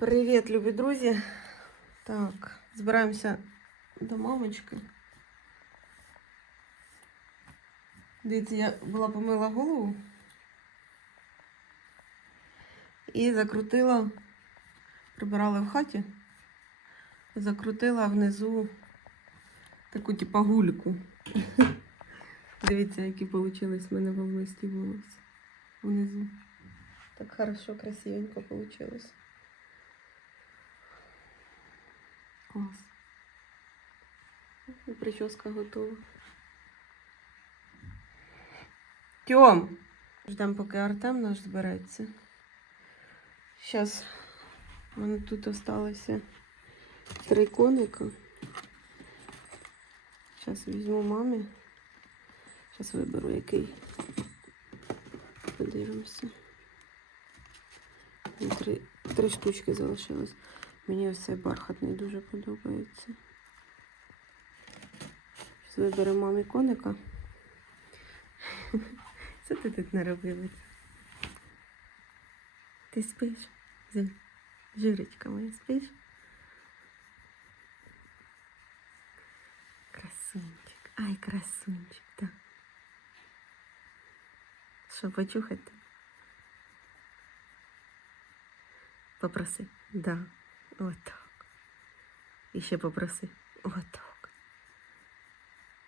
Привіт, любі друзі. Так, збираємося до мамочки. Дивіться, я була помила голову і закрутила, прибирала в хаті, закрутила внизу таку типа гульку. Дивіться, які вийшли в мене в листі волосся внизу. Так хорошо, красивенько получилось. Клас. І прическа готова. Тьом! Ждемо, поки Артем наш збереться. Зараз у мене тут залишилося три коника. Зараз візьму мамі. Зараз виберу який. Подивимося. Три, три штучки залишилось. Мені ось цей бархатний дуже подобається. Зараз виберемо мамі. Що ти тут наробила? Ти спиш? Жирочка моя, спиш? Красунчик. Ай, красунчик, так. Що, почухати? Попроси. Да. Вот так. І ще попроси. Вот так.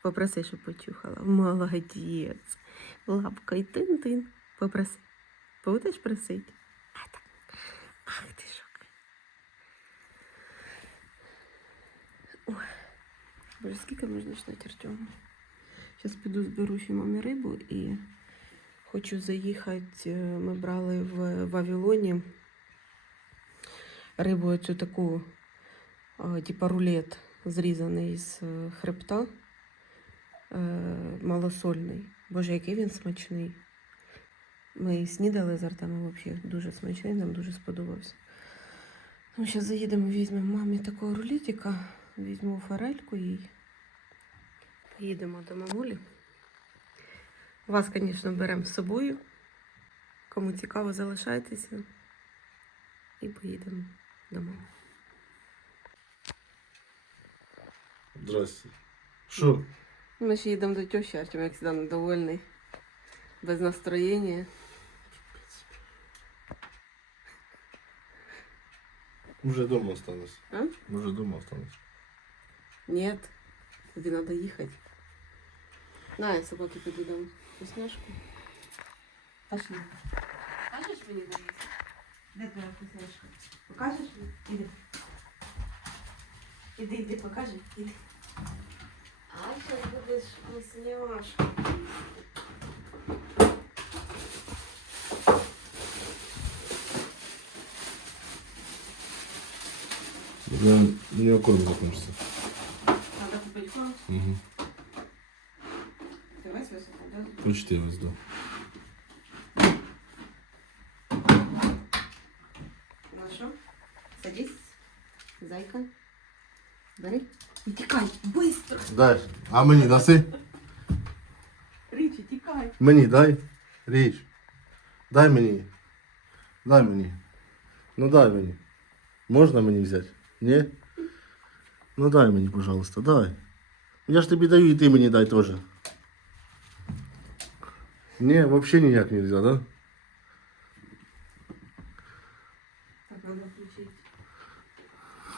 Попроси, щоб почухала. Молодець. Лапкою тин-тин. Попроси. Будеш просити? А так. Ах ти що. Ой. Боже, скільки можна ждати Артема? Зараз піду зберу ще мамі рибу і хочу заїхати. е, Ми брали в Вавилоні рибу цю таку, а, типа рулет, зрізаний з е, хребта. е, Малосольний. Боже, який він смачний. Ми снідали з Артемом взагалі дуже смачний, нам дуже сподобався. Ну, зараз заїдемо, візьмемо мамі такого рулетика, візьму форельку їй. Поїдемо до мамулі. Вас, звісно, беремо з собою. Кому цікаво, залишайтеся. І поїдемо до мами. Здрасте. Що? Ми ж їдемо до тещі, Артем, як завжди, недовольний. Без настроєння. Уже дома осталось. А? Уже дома осталось. Нет, тобі треба їхати. На, я собаки піду дам вкусняшку. Пошли. Покажеш мені де їсти? Де твоя вкусняшка? Покажеш мені? Іди. Іди, іди, покажи. Іди. А зараз будеш вкусняшка. Я у нее корм закончится. Треба купити корм. Угу. Ти весь висохав, да? Почти весь, да. Дай. А мені даси? Річі, тікай. Мені дай. Річ. Дай мені. Дай мені. Ну дай мені. Можна мені взяти? Ні? Ну дай мені, пожалуйста, дай. Я ж тобі даю, і ти мені дай теж. Ні, взагалі ніяк нельзя, да? Так, треба включити.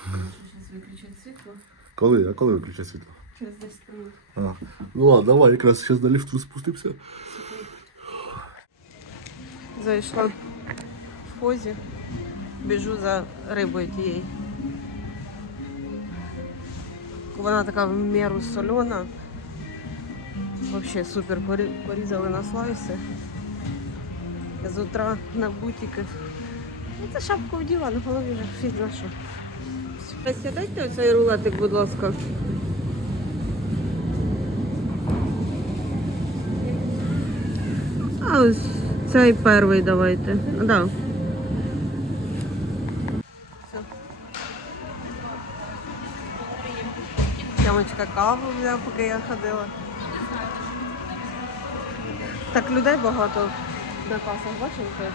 Зараз виключити світло. Коли? А коли виключать світло? Через 10 минут. А. Ну ладно, давай, якраз зараз на ліфту спустимося. Зайшла в позі. Біжу за рибою тією. Вона така в міру солена. Вообще супер. Порізали на слайси. З утра на бутики. Ну, це шапку вділа, на голові вже фіг на що. Сідайте оцей рулетик, будь ласка. А ось цей перший давайте. Да. Тямочка каву взяв, поки я ходила. Так людей багато на касах, бачите?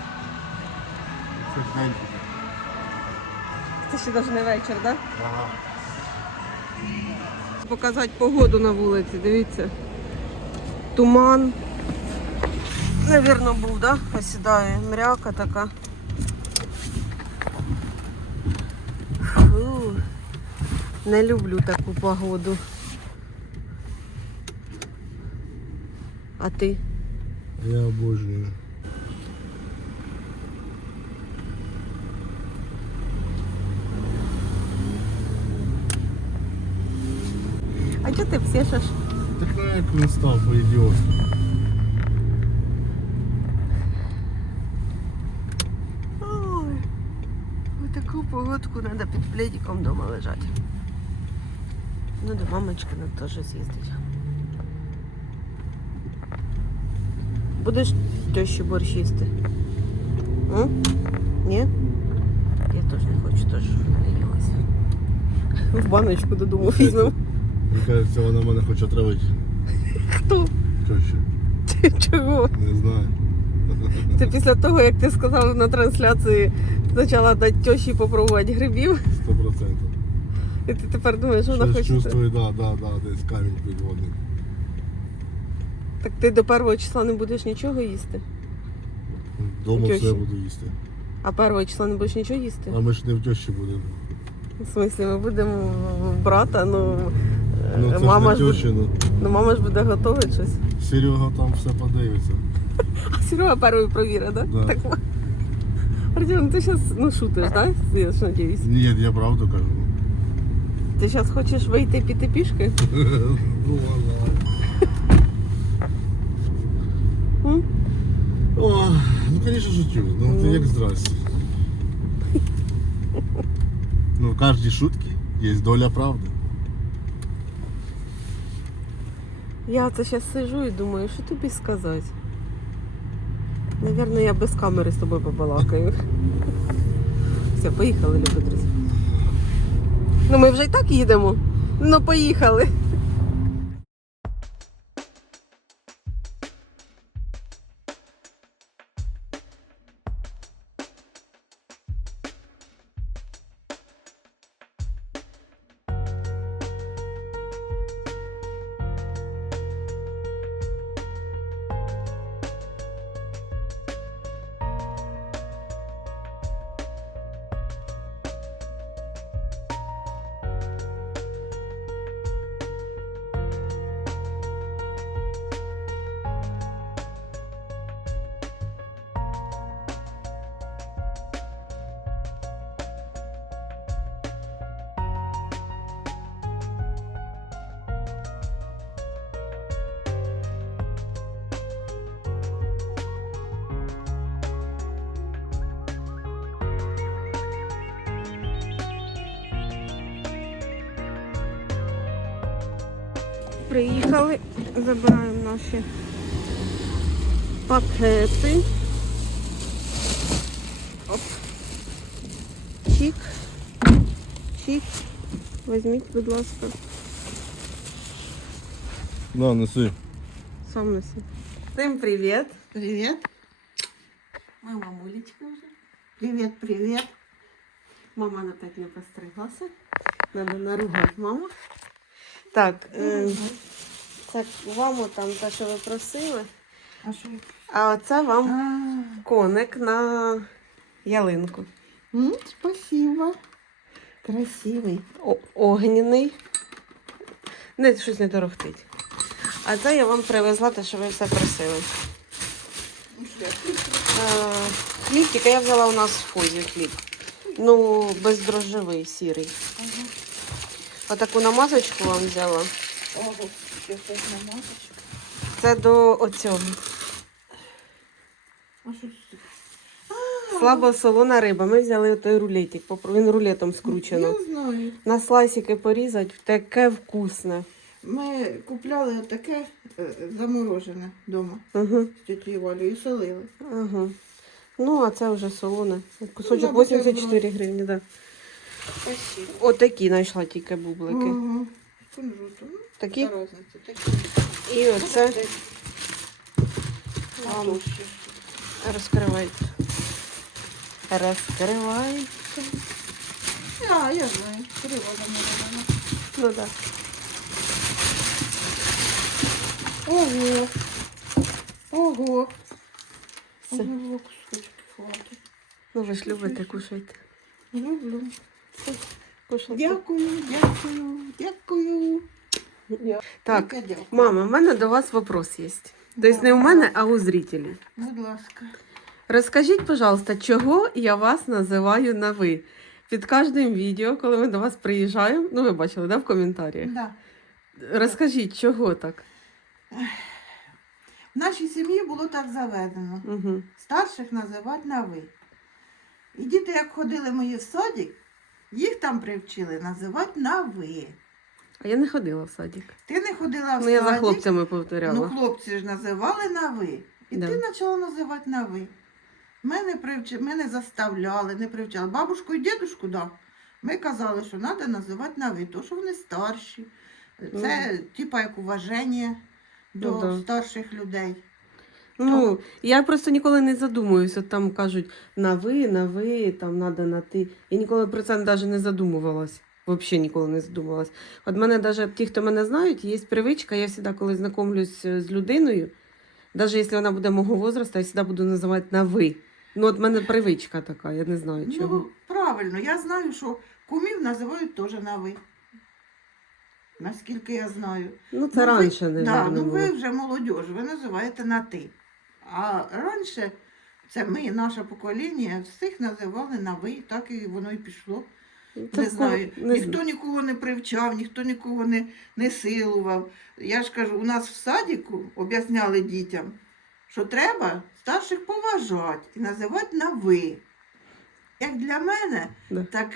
Це ще навіть не вечір, так? Да? Ага. Показати погоду на вулиці, дивіться. Туман. Навірно, був, так? Да? Осідає мряка така. Фу. Не люблю таку погоду. А ти? Я обожнюю. А чого ти псішиш? Так ну як він став по ідіотськи. таку треба під пледиком вдома лежати. Ну, до мамочки надо теж з'їздити. Будеш тещі борщ їсти? М? Ні? Я теж не хочу, теж наїлася. В баночку додому візьмемо. Мені кажеться, вона мене хоче отравити. Хто? Теща. Чого? Не знаю. Це після того, як ти сказав на трансляції спочатку дати тещі попробувати грибів, Сто процентів. і ти тепер думаєш, що вона хоче. чувствую, да, да, да, десь камінь підводний. Так ти до першого числа не будеш нічого їсти? Дома Тещі. все буду їсти. А першого числа не будеш нічого їсти? А ми ж не в тещі будемо. В смислі, ми будемо в брата, ну, е, Ну це мама, ж не тещі, ну. ну мама ж буде готувати щось. Серега там все подивиться. А Серега перший провірить, да? Да. Так, Артем, ти зараз ну, шутиш, так? Да? Я ж надіюсь. Ні, я правду кажу. Ти зараз хочеш вийти піти пішки? Ну ладно. М? О, ну, конечно, шучу. Ну, Ну. ти як здрасте. Ну, в кожній шутці є доля правди. Я це зараз сижу і думаю, що тобі сказати. Навірно, я без камери з тобою побалакаю. Все, поїхали, любі друзі. Ну ми вже і так їдемо. Ну поїхали. Приїхали, забираємо наші пакети. Оп. Чік. Чік. Візьміть, будь ласка, На, неси. сам неси. Всім привіт. Привет. Ми мамулечка вже. Привет, привет. Мама опять не постриглася. Надо наругати маму. Так, е, це вам там те, що ви просили. А что? А оце вам А, коник на ялинку. м, спасибо. Красивый. О- огняний. Не, щось не торохтить. А це я вам привезла те, що ви все просили. Е, хліб, тільки я взяла у нас в хозі хліб. Ну, бездрожжевий, сірий. Отаку намазочку вам взяла. Ого, что намазочка? Це до оцього. А солона риба. Ми взяли той рулетик. Він рулетом скручено. Я знаю. На слайсики порізати, таке вкусне. Ми купляли таке е, заморожене вдома Угу. з тетєю Валею і солили. Ага. Ну, а це вже солоне. Кусочок мабуть, 84 гривні, так. Да. Спасибо. Отакі знайшла тільки бублики. Ага. Ну, Такі. такі. І оце На Вам. товщі. розкривайте. Розкривайте. Да, я знаю. Криво замовлено. Ну так. Ого. Ого. Все. Ого, кусочки хватить. Ну ви ж любите кушати. Люблю. Дякую, дякую, дякую. Так, мама, в мене до вас вопрос є. Тобто не у мене, а у зрителів. Будь ласка. Розкажіть, пожалуйста, чого я вас називаю на ви? Під кожним відео, коли ми до вас приїжджаємо, ну ви бачили, да, в коментарях. Да. Розкажіть, чого так? В нашій сім'ї було так заведено. Угу. Старших називати на ви. І діти, як ходили мої в садик, їх там привчили називати на ви. А я не ходила в садик. Ти не ходила в Ну, я за садик, хлопцями ну хлопці ж називали на ви. І Да. ти почала називати на ви. Мене, привчи... Мене заставляли, не привчали. Бабушку і дідушку, да. Ми казали, що треба називати на ви, тому що вони старші. Це типа як уваження до Ну, да. старших людей. Ну, я просто ніколи не задумуюся. Там кажуть на ви, на ви, там надо на ти. Я ніколи про це навіть не задумувалась. Взагалі ніколи не задумувалась. От мене навіть ті, хто мене знають, є привичка, я завжди, коли знайомлюсь е, з людиною, навіть якщо вона буде мого возрасту, я завжди буду називати на ви. Ну, от в мене привичка така, я не знаю чого. Ну, правильно, я знаю, що кумів називають теж на ви. Наскільки я знаю. Ну, це Ну, ви- раніше, Да, ну ви вже молодь, ви називаєте на ти. А раніше це ми, наше покоління, всіх називали на ви, так і воно і пішло. Це не знаю. не ніхто нікого не привчав, ніхто нікого не, не силував. Я ж кажу, у нас в садіку об'ясняли дітям, що треба старших поважати і називати на ви. Як для мене, Да. так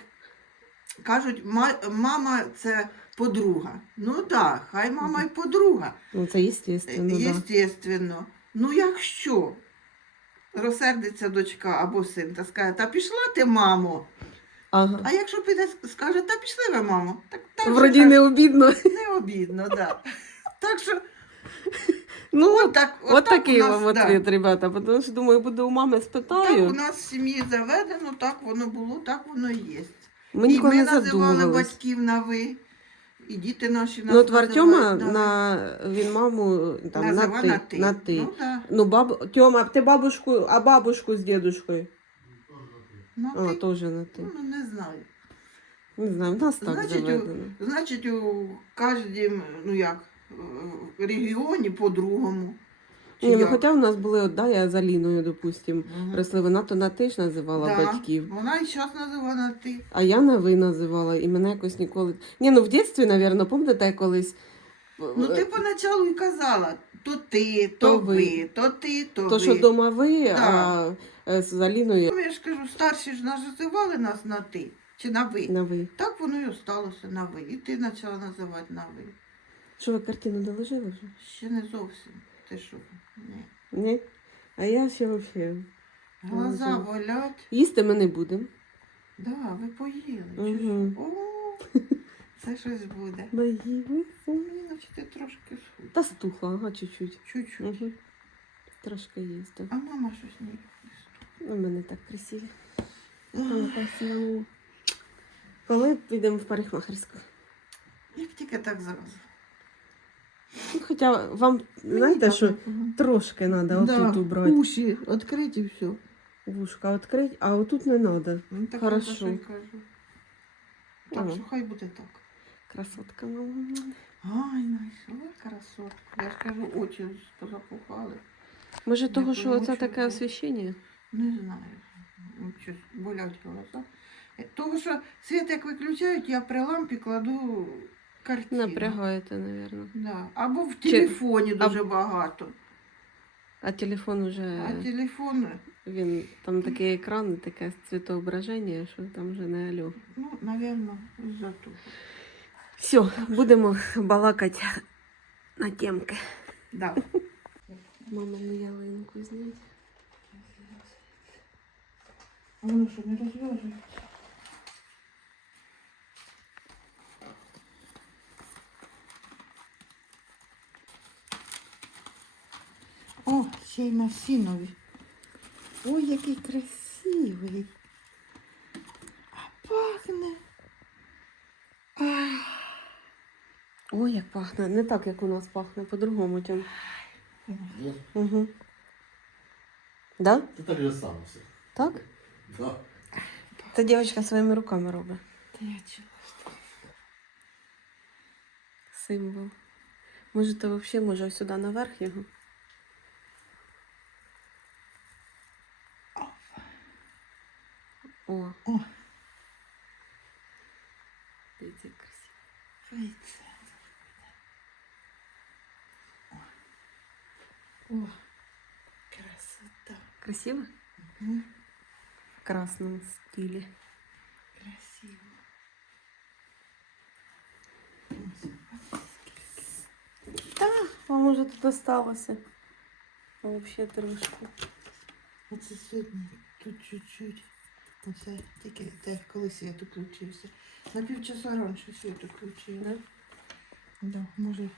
кажуть, «Ма- мама це подруга. Ну так, хай мама й подруга. Ну, це естественно, да. Ну якщо розсердиться дочка або син та скаже, та пішла ти, мамо. Ага. А якщо піде, скаже, та пішли ви, мамо. Так, так же Вроді так, не обідно. не обідно, да. Так що, Ну, от так, от, от так такий нас, вам да. ребята. Тому що, думаю, буду у мами Так у нас в сім'ї заведено, так воно було, так воно і є. Ми і ми не називали батьків на ви, і діти наші нас Ну, от в Артема називають на на він маму там на Назива ти. на ти. На ти. Ну, да. Ну, баб... Тьома, ти бабушку, а бабушку з дідушкою? На А, ти. теж на ти. Ну, не знаю. Не знаю, в нас так Значить, у- заведено. Значить, у кожному, ну як, в регіоні по-другому. Ні, ну хоча в нас були, от, да, я за Ліною, допустим, Мгм. росли, вона то на ти ж називала Да, батьків. Вона і зараз називає на ти. А я на ви називала, і мене якось ніколи. Ні, ну в дитинстві, напевно, пам'ятаєте, я колись. Ну ти поначалу і казала, то ти, то, То ви. ви, то ти, то, То, ви. що вдома ви, Да. а е, з Аліною Ну, Я ж кажу, старші ж нас називали нас на ти чи на ви. на ви. Так воно і осталося на ви. І ти почала називати на ви. Що ви картину доложили вже? Ще не зовсім. Ти що? Ні. Ні? А я ще взагалі. Глаза болять. Їсти ми не будемо. Да, ви поїли. О, це щось буде. Наїлися. Ти трошки схуд. Та стухла, ага, чуть-чуть. Чуть-чуть. Угу. Трошки так. А мама щось не У мене так красиві. Красиво. Коли підемо в парикмахерську? Як тільки так зразу. Ну, хоча вам, знаєте, так що трошки треба Да, отут убрати. Уші відкриті і все. Вушка відкрити, а отут не треба. Ну, так Хорошо. я за що й кажу. Так Ага. що хай буде так. Красотка мама. Ай, знайшла красотку. Я ж кажу, очі позапухали. Може, того, що думаю, це таке освіщення? Не знаю. Ну, Щось болять глаза. Е, Того, що світ як виключають, я при лампі кладу картину. Напрягаєте, мабуть. Да. Або в Чи- телефоні а- дуже багато. А телефон уже, А телефон, він, там такий екран, таке цвітоображення, що там вже не алло. ну, напевно, із-за того. Все, будемо балакати на темки. Да. Мама не ялинку зняти. А Воно що не розв'яжеться? О, ще й на сінові. Ой, який красивий. А пахне. Ах. Ой, як пахне. Не так, як у нас пахне, по-другому тім. Є? Угу. Да? Ти так же сам все. Так? Да. Та дівчинка своїми руками робить. Та я чула. Символ. Може, то взагалі може сюди наверх його? О. О. Дивіться, як красиво. Хай це. О, О, красота. Красиво? Мгм. В красному стилі. Красиво. Та, вам уже тут осталося. Взагалі трошки. Оце сьогодні тут чуть-чуть. Оце тільки те, коли світ включився. На півчаса раніше світ включив. Да? Да, може,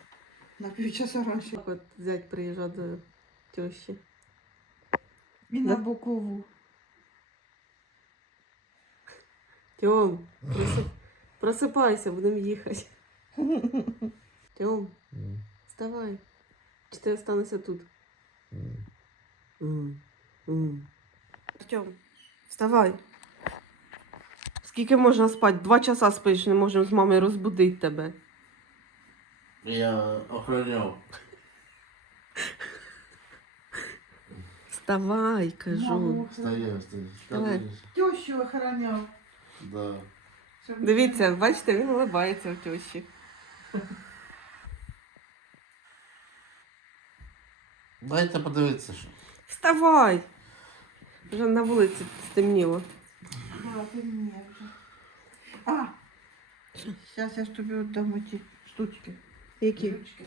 на півчаса раніше. Так от зять приїжджав до тещі. І Да? на бокову. Тьом, просип... просипайся, будемо їхати. Тьом, вставай. Чи ти останешся тут? Артем, вставай. Скільки можна спати? Два часа спиш, не можемо з мамою розбудити тебе. Я охороняв. Вставай, кажу. Маму Встає, встає. Давай. Тещу охороняв. Да. щоб- Дивіться, бачите, він улибається в тещі. Дайте подивитися, що. Вставай! Вже на вулиці стемніло. Да, ти мені. А! Зараз я ж тобі віддам ті штучки. Які? Штучки.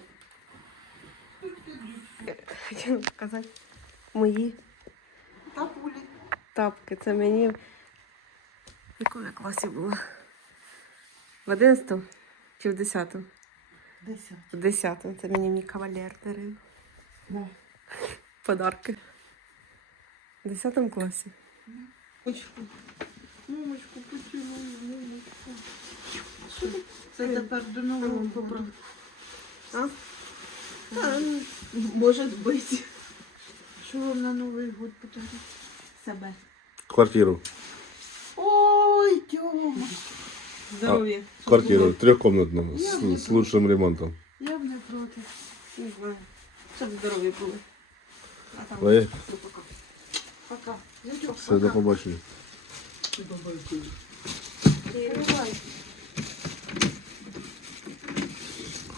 Хотіла показати мої Та пулі. тапки. Це мені. В якому я класі була? В 11 чи в 10? Десять. В 10 це мені мій кавалер дарив. Да. Подарки. В 10 класі. Мамочку. Мамочку, поцілуй, мамочку. Це тепер до нового року. А? Та, може бути. Що вам на Новий год подарити? Себе. Квартиру. Ой, Тьома. Здоров'я. Квартиру трехкомнатную Я с, не с лучшим ремонтом. Я б не проти. Не знаю. Щоб здоров'я було. А там Ой. ну, пока. Пока. Все, до побачення.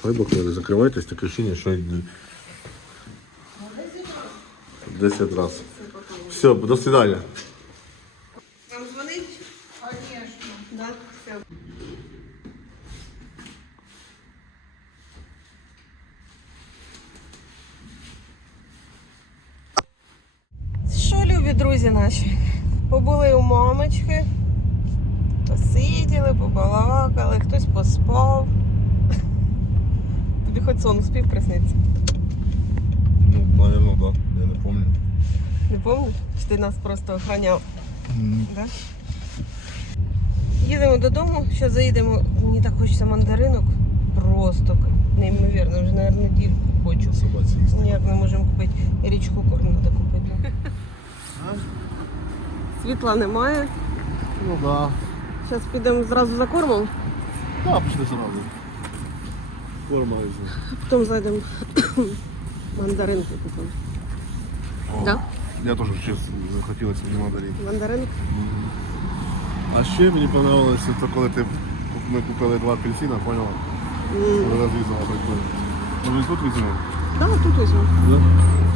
Хай Бог не закривайтесь, таке ощущение, що 10 раз. Все, до свидания. Вам дзвонить? Конечно. Да, все. Що, любі друзі наші? Побули у мамочки, посиділи, побалакали, хтось поспав. Тобі хоч сон успів присниться? Ну, наверное, да. Я не помню. Не пам'ятаєш? Чи ти нас просто охраняв? Да? Їдемо додому, зараз заїдемо. Мені так хочеться мандаринок. Просто неймовірно, вже, мабуть, недільку хочу. Собаці їсти. Ніяк не можемо купити. Річку корм треба купити. Світла немає. Ну да. Зараз підемо зразу за кормом, Да, пішли сразу. Форма візьму. потім зайдемо мандаринки купимо. О, Да? Я теж щось захотілося мені мандарин. Мандаринки? А ще мені подобалося, це коли ти ми купили два апельсина, поняла? М, Розрізала прикольно. Може тут візьмемо? Да, тут візьмемо. Да?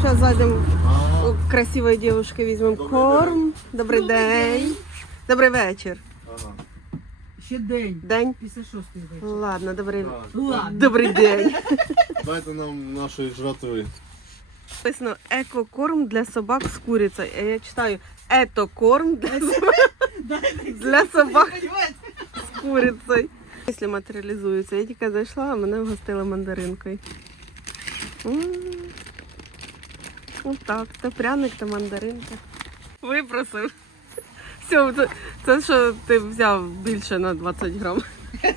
Зараз зайдемо у красивої дівчинки, візьмемо корм. Добрий день. Добрий вечір. ага. Ще день. День. Після шостої вечора. Ладно, добрий. Ладно. Добрий день. Дайте нам нашої жратви. Написано екокорм для собак з курицею. А я читаю етокорм для, собак- для собак з курицею. Після матеріалізується. Я тільки зайшла, а мене вгостили мандаринкою. М. Отак, то пряник, то мандаринка. Випросив. Все, це, це що ти взяв більше на 20 грам.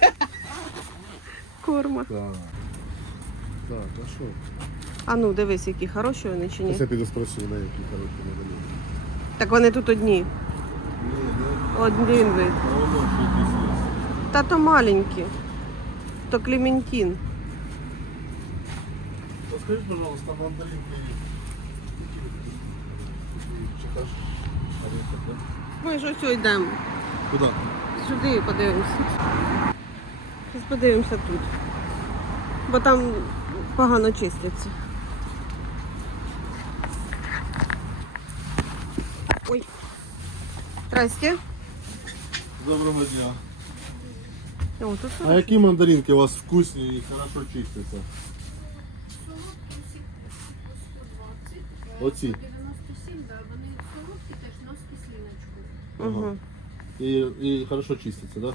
Корма. Так. Так, а що? А ну, дивись, які хороші вони чи ні. Ось я піду спросив, на які короткі медалі. Так вони тут одні. Ні, ні, Один вид. Та то маленькі. То Клементін. А скажіть, пожалуйста, мандаринки чекаш? Ми ж ось йдемо. Куди? Сюди подивимося. Зараз подивимося тут. Бо там погано чистяться. Ой. Здрасте. Доброго дня. О, тут А які мандаринки у вас вкусні і хорошо чистяться? Оці. 97, да, вони солодкі, теж но з кислиночкою. Угу. І, і хорошо чистяться, так? Да?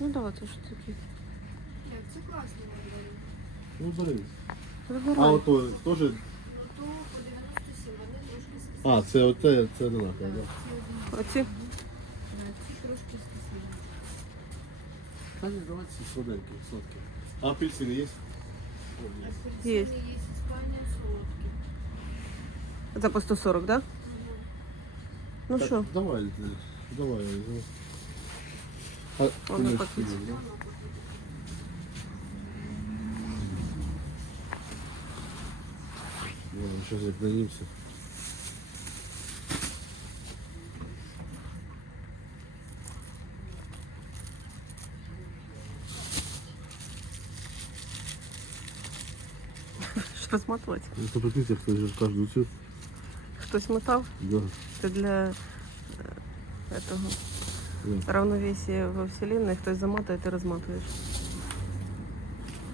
Ну давай, це ж такі. Як, це класні мандарини. Ну, бери. А Вибирай. ото теж. Ну то по 97, вони трошки з кислиночкою. А, це оте, це одинаково, так? Да? Оці. Ці трошки з кислиночкою. Та ні, давайте ці сладенькі, сладкі. А апельсини є? Апельсини Є. є Іспанія солодкі. Це по 140, так? Да? Ну Так, що? Давай, е, давай. я візьму. А, ти Можна не пакет. встигнеш, да? Ладно, сейчас як наїмся. Що смотати? Ну, то прикиньте, хто же кожну цю. Хтось мотав? Да. Це для е, этого, равновесия во вселенной. Хтось замотає, ти розматуєш.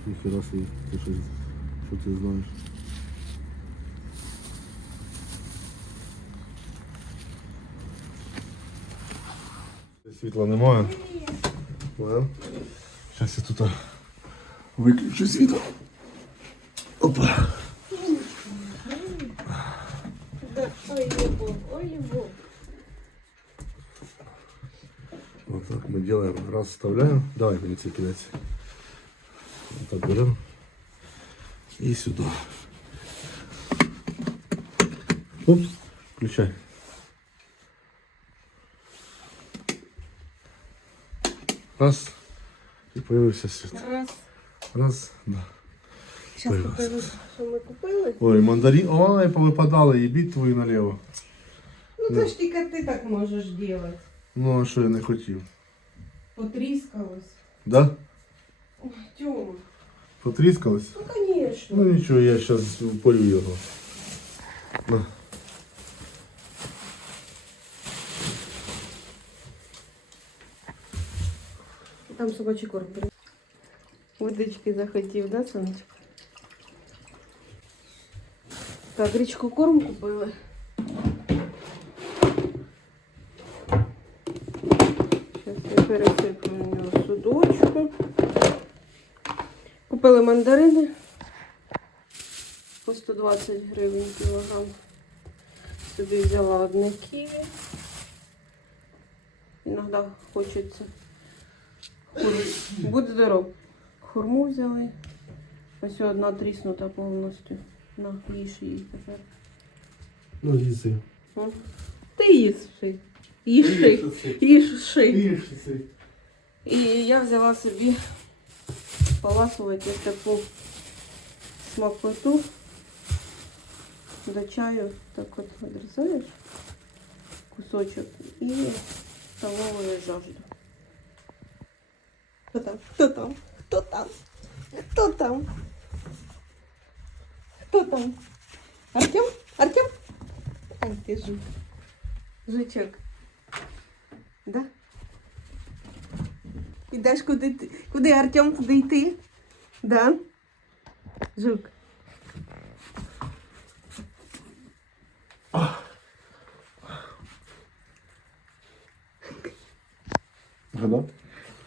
Ніхера собі, ти що, що ти знаєш? Світла немає. Зараз я тут виключу світло. Опа. Раз вставляем. Давай мне цепь кидать. Вот так берем. И сюда. Оп. Включай. Раз. І появився світ. Раз. Раз, да. Зараз Ой, покажу, що ми купили. Ой, мандарин. Ой, повипадали, їбіть твої наліво. Ну Да. це ж тільки ти так можеш робити. Ну, а що я не хотів? Потріскалось. Да? Тьома. Потріскались? Ну, звісно. Ну нічого, я зараз полю його. На. Там собачий корм. бери. Водички захотів, да, сонечко? Так, річку корм купили. Зараз я пересиплю в судочку. Купили мандарини по 120 гривень кілограм. Собі взяла одне ківі. Іноді хочеться Хурму. Будь здоров. Хурму взяли. Ось одна тріснута повністю. На, їж її тепер. Ну, їси. Ти їсши. Їши. Їши. Їси. І я взяла собі поласувати ось таку смакоту до чаю. Так от відрізаєш кусочок і столовую жажду. Хто там? Хто там? Хто там? Хто там? Хто там? Артем? Артем? Ай, ти жук. Жучок. Да? Ідеш куди ти? Куди Артем туди йти? Да? Жук.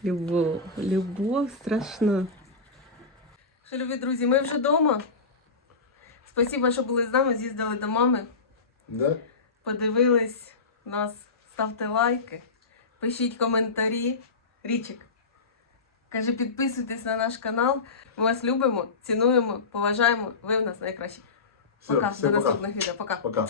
Любов, любов страшна. Що, любі друзі, ми вже вдома. Спасибо, що були з нами, з'їздили до мами, Да? подивились нас, ставте лайки, пишіть коментарі. Річик. Каже, підписуйтесь на наш канал. Ми вас любимо, цінуємо, поважаємо. Ви в нас найкращі. Все, Пока, все, до пока. наступних відео. Пока. Пока.